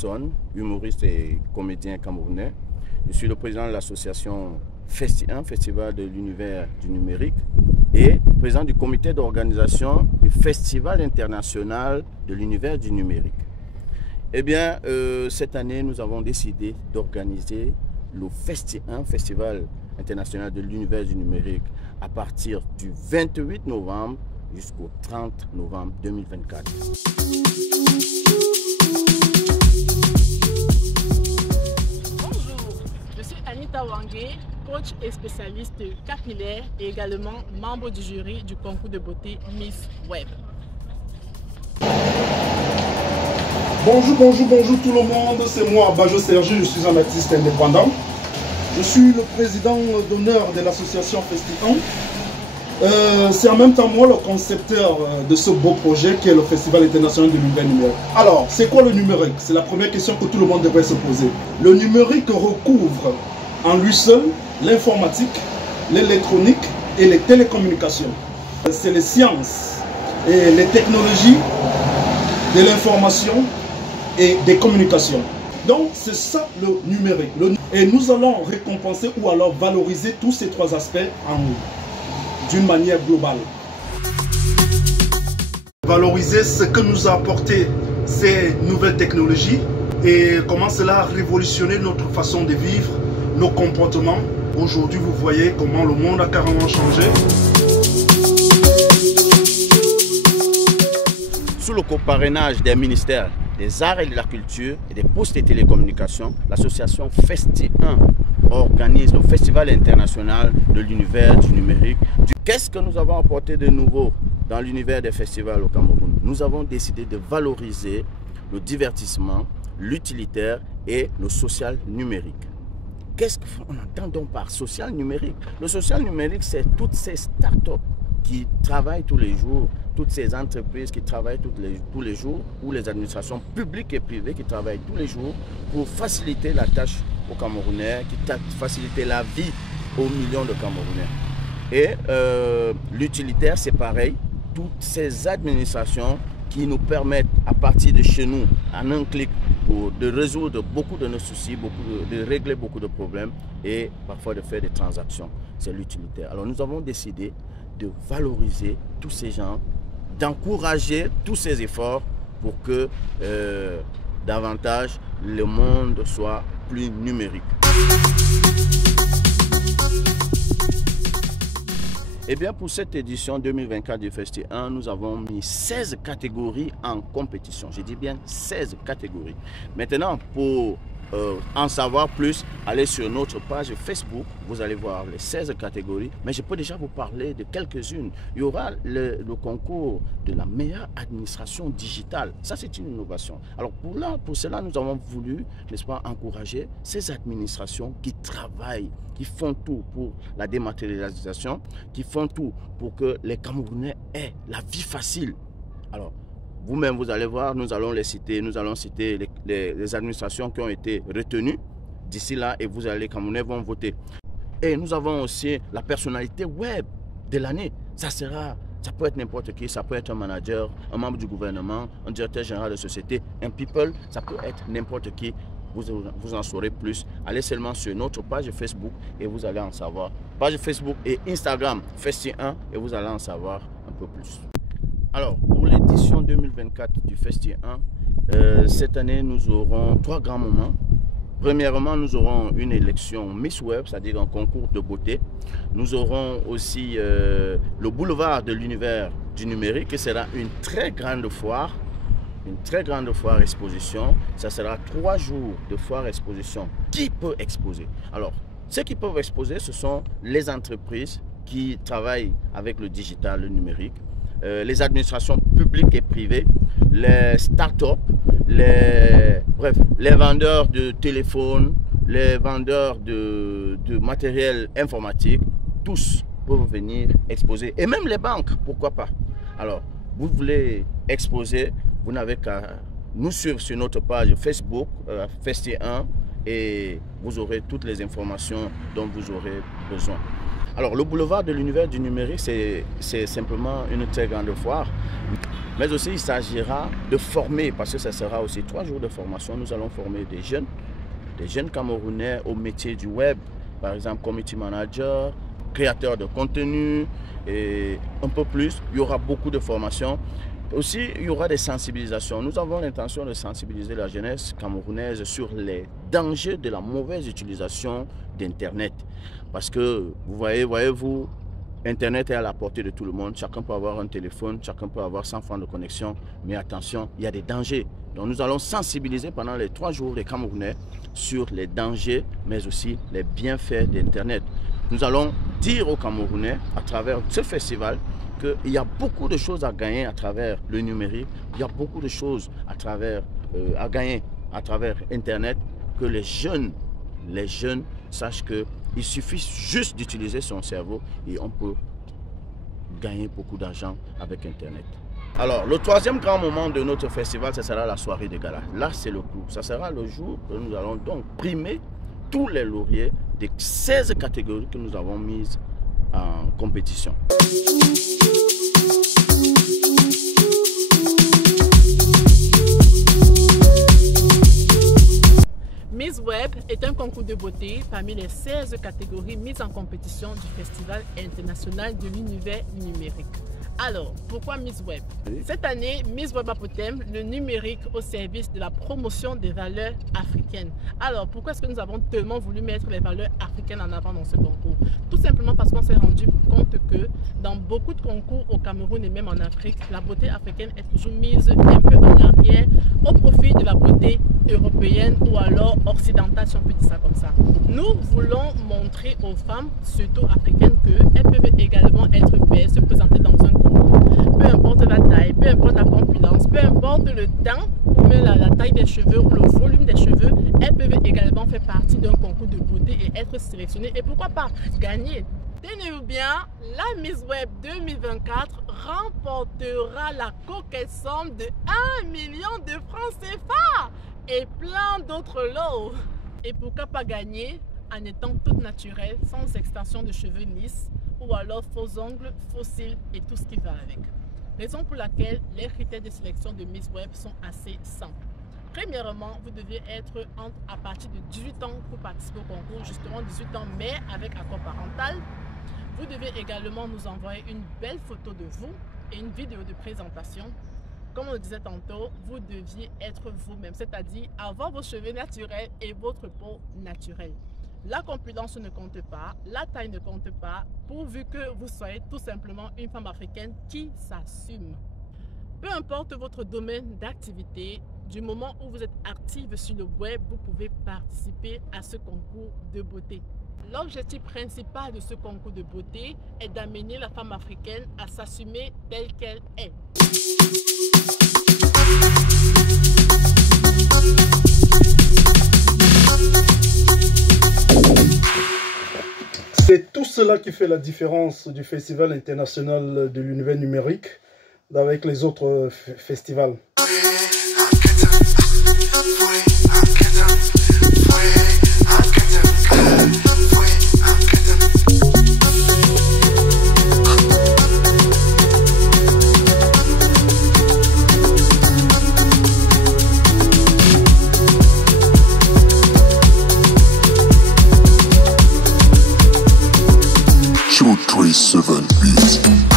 Gibson, humoriste et comédien camerounais. Je suis le président de l'association Festi1, Festival de l'univers du numérique, et président du comité d'organisation du Festival international de l'univers du numérique. Eh bien, cette année, nous avons décidé d'organiser le Festi1, Festival international de l'univers du numérique, à partir du 28 novembre jusqu'au 30 novembre 2024. Bonjour, je suis Anita Wangé, coach et spécialiste capillaire et également membre du jury du concours de beauté Miss Web. Bonjour tout le monde, c'est moi Bajo Sergi, je suis un artiste indépendant. Je suis le président d'honneur de l'association Festi1. C'est en même temps moi le concepteur de ce beau projet qui est le Festival international de l'univers numérique. Alors, c'est quoi le numérique? C'est la première question que tout le monde devrait se poser. Le numérique recouvre en lui seul l'informatique, l'électronique et les télécommunications. C'est les sciences et les technologies de l'information et des communications. Donc c'est ça le numérique. Et nous allons récompenser ou alors valoriser tous ces trois aspects d'une manière globale. Valoriser ce que nous a apporté ces nouvelles technologies et comment cela a révolutionné notre façon de vivre, nos comportements. Aujourd'hui, vous voyez comment le monde a carrément changé. Sous le coparrainage des ministères des Arts et de la Culture et des Postes et Télécommunications, l'association Festi1 organise le Festival international de l'univers du numérique. Qu'est-ce que nous avons apporté de nouveau dans l'univers des festivals au Cameroun? Nous avons décidé de valoriser le divertissement, l'utilitaire et le social numérique. Qu'est-ce qu'on entend donc par social numérique? Le social numérique, c'est toutes ces startups qui travaillent tous les jours, toutes ces entreprises qui travaillent tous les jours, ou les administrations publiques et privées qui travaillent tous les jours pour faciliter la tâche aux Camerounais, qui faciliter la vie aux millions de Camerounais. Et l'utilitaire, c'est pareil, toutes ces administrations qui nous permettent, à partir de chez nous, en un clic, de résoudre beaucoup de nos soucis, de régler beaucoup de problèmes et parfois de faire des transactions. C'est l'utilitaire. Alors nous avons décidé de valoriser tous ces gens, d'encourager tous ces efforts pour que davantage le monde soit plus numérique. Et bien pour cette édition 2024 du Festi1, nous avons mis 16 catégories en compétition. Je dis bien 16 catégories. Maintenant, pour en savoir plus, allez sur notre page Facebook, vous allez voir les 16 catégories, mais je peux déjà vous parler de quelques-unes. Il y aura le concours de la meilleure administration digitale. Ça, c'est une innovation. Alors pour cela, nous avons voulu, n'est-ce pas, encourager ces administrations qui travaillent, qui font tout pour la dématérialisation, qui font tout pour que les Camerounais aient la vie facile. Alors, vous-même, vous allez voir, nous allons citer les administrations qui ont été retenues d'ici là et les Camerounais vont voter. Et nous avons aussi la personnalité web de l'année. Ça peut être n'importe qui, ça peut être un manager, un membre du gouvernement, un directeur général de société, un people, ça peut être n'importe qui. Vous en saurez plus. Allez seulement sur notre page Facebook et vous allez en savoir. Page Facebook et Instagram, Festi1, et vous allez en savoir un peu plus. Alors, pour l'édition 2024 du Festi1, cette année, nous aurons 3 grands moments. Premièrement, nous aurons une élection Miss Web, c'est-à-dire un concours de beauté. Nous aurons aussi le boulevard de l'univers du numérique, qui sera une très grande foire exposition. Ça sera 3 jours de foire exposition. Qui peut exposer? Alors, ceux qui peuvent exposer, ce sont les entreprises qui travaillent avec le digital, le numérique, les administrations publiques et privées, les start-up, les vendeurs de téléphones, les vendeurs de matériel informatique, tous peuvent venir exposer. Et même les banques, pourquoi pas. Alors, vous voulez exposer, vous n'avez qu'à nous suivre sur notre page Facebook, Festi1, et vous aurez toutes les informations dont vous aurez besoin. Alors, le boulevard de l'univers du numérique, c'est simplement une très grande foire. Mais aussi, il s'agira de former, parce que ça sera aussi 3 jours de formation. Nous allons former des jeunes Camerounais au métier du web, par exemple, community manager, créateur de contenu et un peu plus. Il y aura beaucoup de formations. Aussi, il y aura des sensibilisations. Nous avons l'intention de sensibiliser la jeunesse camerounaise sur les dangers de la mauvaise utilisation d'Internet. Parce que, voyez-vous, Internet est à la portée de tout le monde. Chacun peut avoir un téléphone, chacun peut avoir 100 francs de connexion. Mais attention, il y a des dangers. Donc nous allons sensibiliser pendant les 3 jours les Camerounais sur les dangers, mais aussi les bienfaits d'Internet. Nous allons dire aux Camerounais, à travers ce festival, qu'il y a beaucoup de choses à gagner à travers le numérique. Il y a beaucoup de choses à gagner à travers Internet, que les jeunes sachent qu'il suffit juste d'utiliser son cerveau et on peut gagner beaucoup d'argent avec Internet. Alors, le 3e grand moment de notre festival, ce sera la soirée de gala. Là, c'est le coup. Ça sera le jour où nous allons donc primer tous les lauréats des 16 catégories que nous avons mises en compétition. Miss Web est un concours de beauté parmi les 16 catégories mises en compétition du Festival international de l'univers numérique. Alors, pourquoi Miss Web? Cette année, Miss Web a pour thème le numérique au service de la promotion des valeurs africaines. Alors, pourquoi est-ce que nous avons tellement voulu mettre les valeurs africaines en avant dans ce concours? Tout simplement parce qu'on s'est rendu compte que dans beaucoup de concours au Cameroun et même en Afrique, la beauté africaine est toujours mise un peu en arrière au profit de la beauté européenne ou alors occidentale, si on peut dire ça comme ça. Nous voulons montrer aux femmes, surtout africaines, qu'elles peuvent également être belles, se présenter dans un concours. Peu importe la taille, peu importe la corpulence, peu importe le temps ou même la taille des cheveux ou le volume des cheveux, elles peuvent également faire partie d'un concours de beauté et être sélectionnées. Et pourquoi pas gagner? Tenez-vous bien, la Miss Web 2024 remportera la coquette somme de 1 million de francs CFA et plein d'autres lots. Et pourquoi pas gagner en étant toute naturelle, sans extension de cheveux lisses ou alors faux ongles, faux cils et tout ce qui va avec. Raison pour laquelle les critères de sélection de Miss Web sont assez simples. Premièrement, vous devez être à partir de 18 ans pour participer au concours, justement 18 ans mais avec accord parental. Vous devez également nous envoyer une belle photo de vous et une vidéo de présentation. Comme on le disait tantôt, vous deviez être vous-même, c'est-à-dire avoir vos cheveux naturels et votre peau naturelle. La corpulence ne compte pas, la taille ne compte pas, pourvu que vous soyez tout simplement une femme africaine qui s'assume. Peu importe votre domaine d'activité, du moment où vous êtes active sur le web, vous pouvez participer à ce concours de beauté. L'objectif principal de ce concours de beauté est d'amener la femme africaine à s'assumer telle qu'elle est. C'est tout cela qui fait la différence du Festival international de l'univers numérique avec les autres festivals. Seven beats.